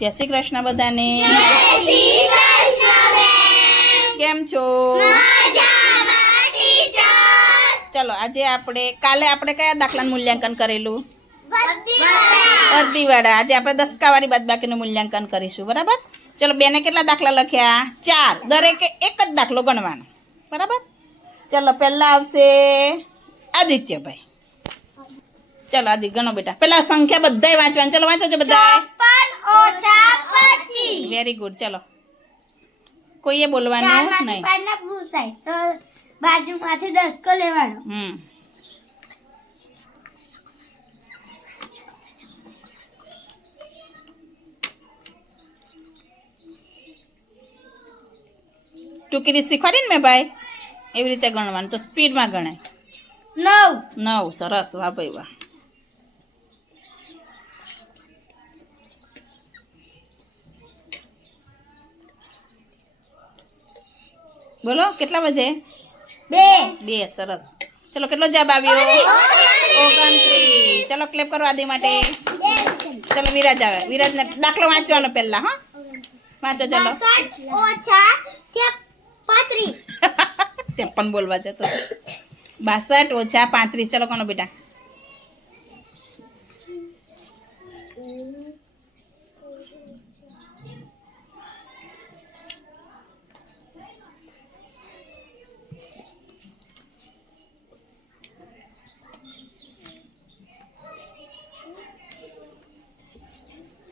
જય શ્રી કૃષ્ણ બધાને. કેમ છો? ચલો આજે કાલે આપણે કયા દાખલાનું મૂલ્યાંકન કરેલું? અર્ધીવાળા. આજે આપણે દસકાવાળી બાદબાકીનું મૂલ્યાંકન કરીશું. બરાબર? ચલો બેને કેટલા દાખલા લખ્યા? 4. દરેકે એક જ દાખલો ગણવાનો. બરાબર? ચલો પહેલા આવશે આદિત્યભાઈ. ચલો આદિ ગણો બેટા. પેલા સંખ્યા બધાય વાંચવાની. ચલો વાંચો છો બધા. 54 - 25. Very good. ચલો કોઈએ બોલવાનું નહીં. તો બાજુમાંથી 10 કો લેવાનો. ટૂંકી રીત શીખવાડી ને મેં ભાઈ. એવી રીતે ગણવાનું તો સ્પીડમાં ગણાય. 9. સરસ. વાહ ભાઈ વાહ. બોલો કેટલા વધે? 2. સરસ. ચલો કેટલો જવાબ આવ્યો? 29. ચલો ક્લેપ કરો આદિ માટે. ચલો વિરાજ આવે. વિરાજને દાખલો વાંચવાનો પહેલા. હા વાંચો. ચલો 62 - 35. તે પણ બોલવા જતો. 62 - 35. ચલો કોનો બેટા?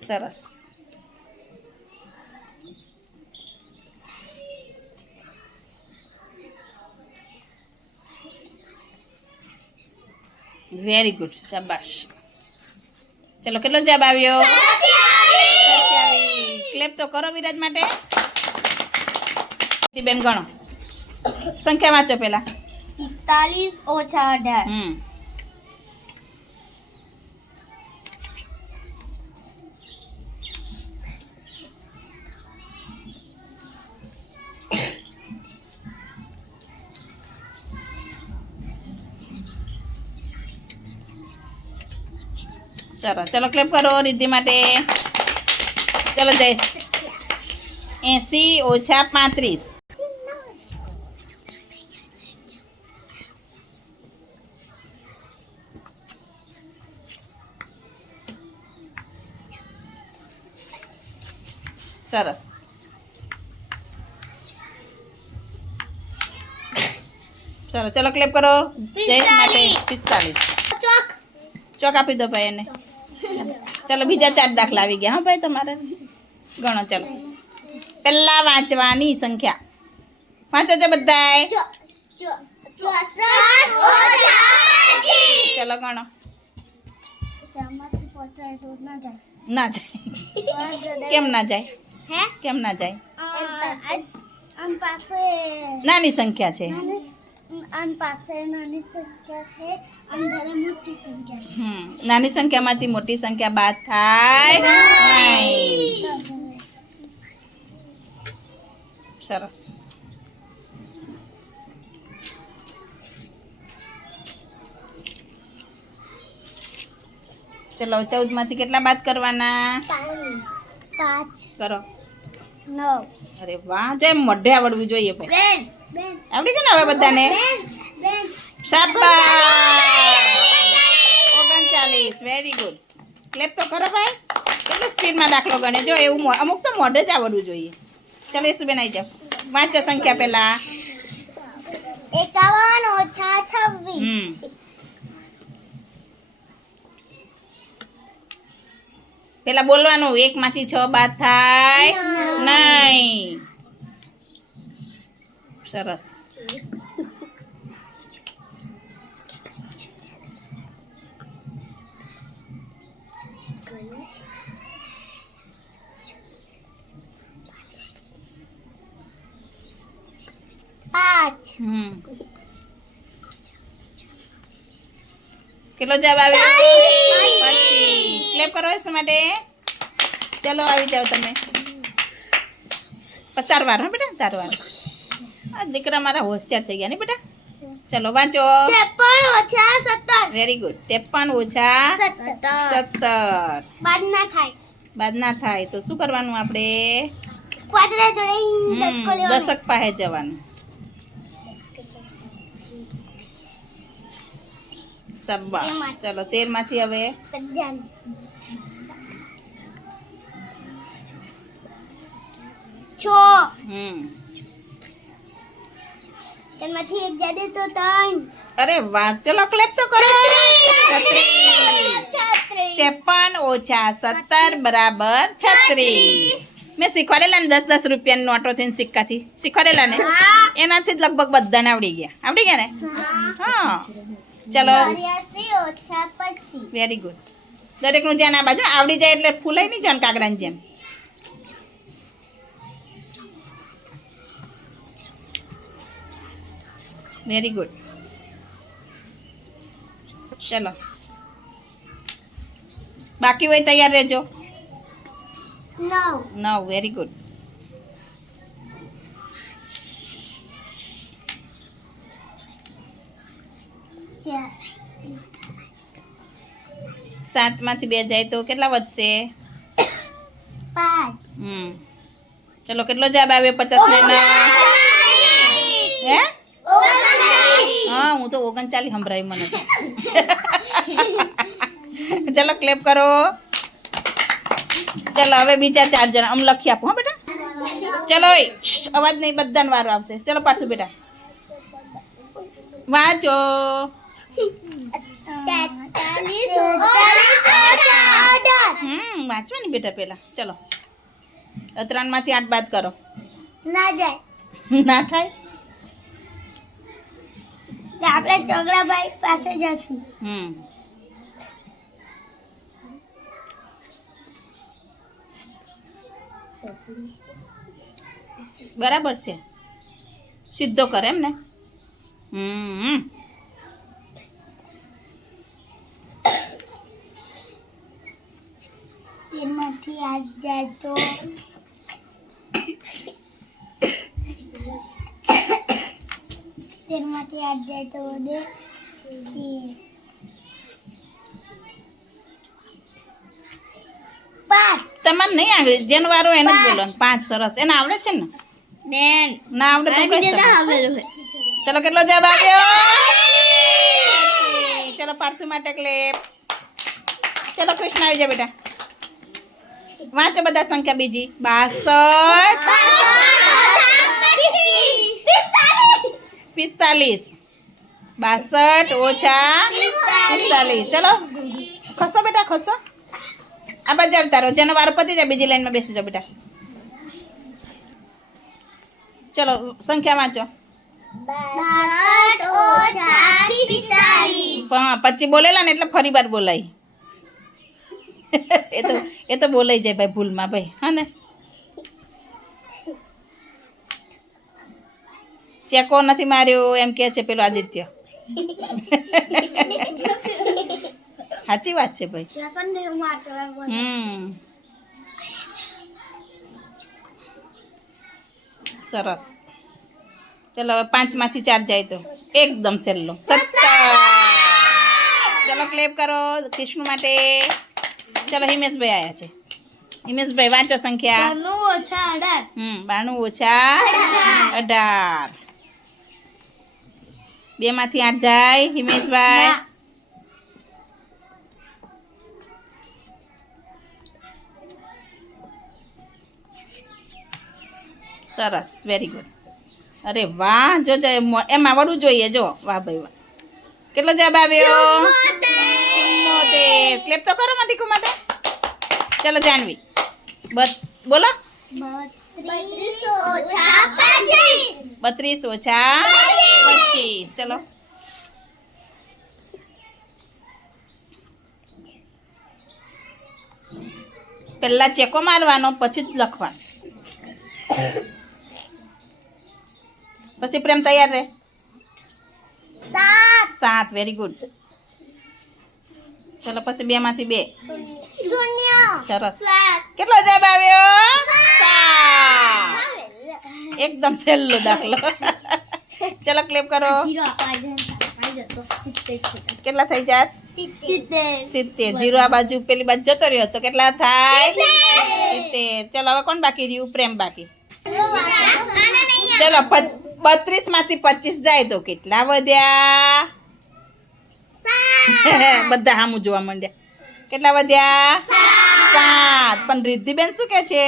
સરસ. Very good. શાબાશ. ચલો કેટલો જવાબ આવ્યો? 27. ક્લેપ તો કરો વિરાજ માટે. બેન ગણો. સંખ્યા વાંચો પેલા. 45 - 18. સરસ. ચલો ક્લેપ કરો રિદ્ધિ માટે. ચલો જઈશ. 80 - 35. સરસ. ચલો ચલો ક્લેપ કરો જયેશ માટે. 45. ચોક આપી દો ભાઈ એને. ચલો બીજા 4 દાખલા આવી ગયા. હા ભાઈ તમારે ગણો. ચલો પહેલા વાંચવાની સંખ્યા વાંચો છો બધાય. 64 - 25. ચલો ગણો. ના જાય. કેમ ના જાય? કેમ ના જાય? નાની સંખ્યા છે. નાની સંખ્યામાંથી મોટી સંખ્યા બાદ થાય નહીં. સરસ. ચલો 14 માંથી કેટલા બાદ કરવાના? 5 કરો. 9. અરે વાહ. જો એમ મોઢે આવડવું જોઈએ ભાઈ. આવડી ગયું ને હવે બધાને? શાબાશ. 39. Very good. ક્લેપ તો કરો ભાઈ. કેટલું સ્પીડમાં દાખલો ગણે. જો એવું અમુક તો મોઢે જ આવડવું જોઈએ. ચાલો યશુબેન આવી જાઓ. વાંચો સંખ્યા પહેલા. 51 - 26. પેલા બોલવાનું 1 માંથી 6 બાદ થાય નહીં. સરસ. કેટલો જવાબ આવ્યો? 25. ક્લેપ કરો એસ માટે. ચલો આવી જાઓ તમે. 4 વાર. હા બેટા 4 વાર. આ દીકરા મારા હોશિયાર થઈ ગયા ને બેટા. ચલો વાંચો. 53 - 17. Very good. 53 - 17. બાદ ના થાય. બાદ ના થાય તો શું કરવાનું આપણે? પાંચના જોડે દસકો લેવાનો. દશક પાસે જવાનું. શાબાશ. ચલો 13 માંથી હવે સજ્જન. છો. તેમાંથી એક જાદે તો ત્રણ. અરે વાહ, ચલો ક્લેપ તો કરો. 53 ઓછા 17 બરાબર 36. મેં શીખવાડેલા ને 10-10 રૂપિયાની નોટો થઈને સિક્કાથી શીખવાડેલા ને, એનાથી જ લગભગ બધાને આવડી ગયા ને? હા. ચલો 84 ઓછા 25. Very good. દરેકનું ધ્યાન આ બાજુ આવડી જાય એટલે ફૂલાઈ નહીં જાય કાગડાની જેમ. Very good. ચલો બાકી હોય તૈયાર રહેજો. 9 વેરી ગુડ. ચાર. 7 માંથી 2 જાય તો કેટલા વધશે? 5. ચલો કેટલો જવાબ આવ્યો? 50 ને 9. હે? હા, હું તો 39 સંભળાય મને તો. ચલો ક્લેપ કરો. ચલો હવે બીજા 4 જણા આમ લખી આપો. હા બેટા, ચલો અવાજ નહીં, બધાને વારો આવશે. ચલો પાછું બેટા વાંચો. 43 વાંચવાની બેટા પેલા. ચલો 3 માંથી 8 બાદ કરો. ના જાય. ના થાય. આપણે ચોગડાભાઈ પાસે જશું. બરાબર છે, સીધો કરે એમ ને. તેમાંથી 8 જાય તો વધે 5. તમારે નહીં આવડે, જેનો વારો એને જ બોલવાનું. 5 સરસ. એને આવડે છે ને? ના આવડે તો કઈ. ચલો કેટલો જવાબ આવ્યો? ચલો પાર્થુ માટે ક્લેપ. ચલો કૃષ્ણ આવી જા બેટા. વાંચો બધા સંખ્યા બીજી. 62 ઓછા 45. ચલો ખસો બેટા, ખસો. આ બાજુ આવતા રહો. જેનો વારો પતી જાય બીજી લાઈનમાં બેસી જાઓ બેટા. ચલો સંખ્યા વાંચો. 62 ઓછા 45. હા, 25 બોલેલા ને એટલે ફરી વાર બોલાય. એ તો બોલાઈ જાય ભાઈ ભૂલમાં ભાઈ. હા ને, ચેકો નથી માર્યો એમ કે છે પેલો આદિત્ય. સાચી વાત છે ભાઈ. સરસ. ચલો હવે 5 માંથી 4 જાય તો એકદમ સહેલો 17. ચલો ક્લેપ કરો કૃષ્ણ માટે. ચલો હિમેશભાઈ આવ્યા છે. હિમેશભાઈ વાંચો સંખ્યા. 92 ઓછા 18. 2 માંથી 8 જાય હિમેશભાઈ. સરસ, વેરી ગુડ. અરે વાહ, જો એમ આવડવું જોઈએ. જો વાહ ભાઈ વાહ. કેટલો જવાબ આવ્યો? 74. ક્લેપ તો કરો માટીકુ માટે. ચલો જાનવી બોલો. 32 ઓછા 25. 32 ઓછા 25. ચલો પહેલા ચેકો મારવાનો, પછી જ લખવાનું. પછી પ્રેમ તૈયાર રહે. 7. Very good. ચલો પછી 2 માંથી 2. 0. સરસ. કેટલો જવાબ આવ્યો? 7. એકદમ સહેલો દાખલો. ચલો ક્લેપ કરો. કેટલા થઈ જાય? 70. 70. જીરો આ બાજુ પેલી બાજુ જતો રહ્યો તો કેટલા થાય 70. ચલો હવે કોણ બાકી રહ્યું પ્રેમ બાકી ચલો 32 માંથી 25 જાય તો કેટલા વધ્યા બધા સામું જોવા માંડ્યા કેટલા વધ્યા 7 પણ રિદ્ધિબેન શું કે છે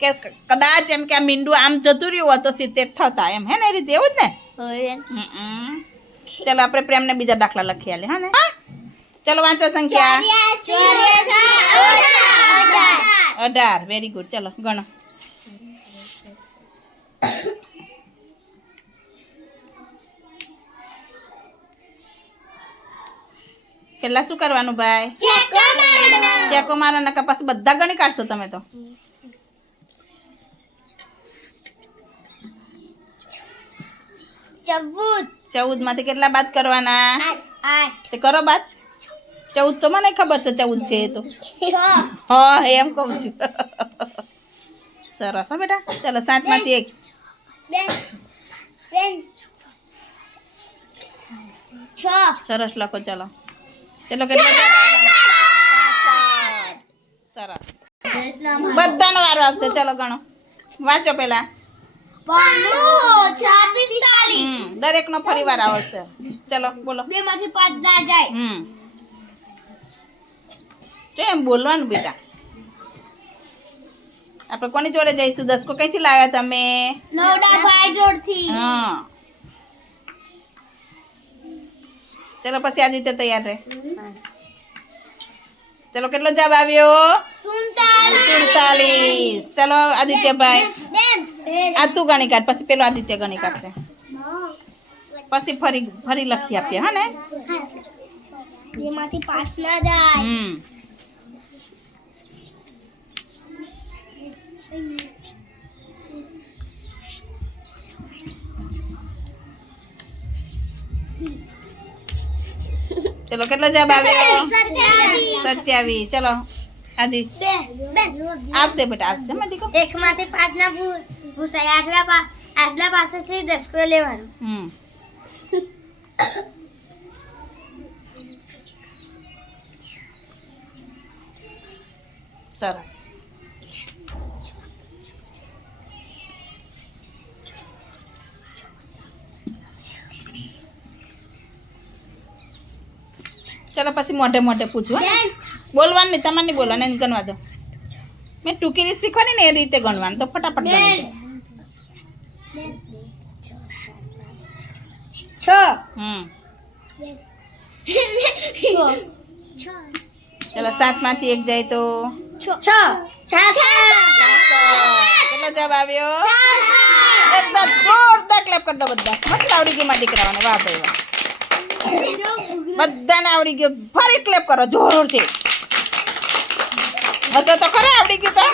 કે કદાચ એમ કે આ મીંડું આમ જતું રહ્યું હોત તો 70 થતા એમ હે ને એ રીતે એવું જ ને ચલો આપણે પ્રેમને બીજા દાખલા લખી આલે હા ને ચલો વાંચો સંખ્યા 18 વેરી ગુડ ચલો ગણો પેલા શું કરવાનું ભાઈ ચેકો મારો નકા પાછું બધા ગણી કાઢશો તમે તો 14 માંથી કેટલા બાદ કરવાના 8. તે કરો બાદ 14 તો મને ખબર છે 14 છે એ તો 6. હા એમ કહું છું સરસ હો બેટા ચલો 7 માંથી 6. સરસ લખો ચલો ચલો કેટલા સરસ બધાનો વારો આવશે ચલો ગણો વાંચો પેલા દરેકનો ફરી વાર આવશે ચલો બોલો 2 માંથી 5 ના જાય. જો એમ બોલવાનું બેટા આપણે કોની જોડે જઈશું દસકો કઈથી લાવ્યા તમે નવડા ભાઈ જોડથી. હા ચલો પછી આદિત્ય તૈયાર રહે ચલો કેટલો જવાબ આવ્યો 47 ચલો આદિત્યભાઈ આ તું ગણી કાઢ પછી પેલો આદિત્ય ગણી કાઢશે પછી ફરી લખી આપીએ હા ને 2 માંથી 5 ના જાય. ચલો કેટલો જવાબ આવ્યો 27 ચલો આદિ આવશે બેટા આવશે મેં દીકો 1 માંથી 5 ના પૂછાય આટલા પાસેથી 10 લેવાનું. સરસ ચલો પછી મોઢે મોઢે પૂછવું બોલવાનું નહીં તમારે નહીં બોલવાનું એને ગણવા દો મેં ટૂંકી રીત શીખવાની ને એ રીતે ગણવાનું તો ફટાફટ ગણી જાય ચલો 7 માંથી 1 જાય તો 6. કેટલો જવાબ આવ્યો એકદમ જોરદાર ક્લેપ કરી દો બધા મસ્ત આવડી ગઈ મારા દીકરાઓને વાહ ભાઈ વાહ બધાને આવડી ગયો ફરી ક્લેપ કરો જોરથી હશે તો ખરા આવડી ગયું તો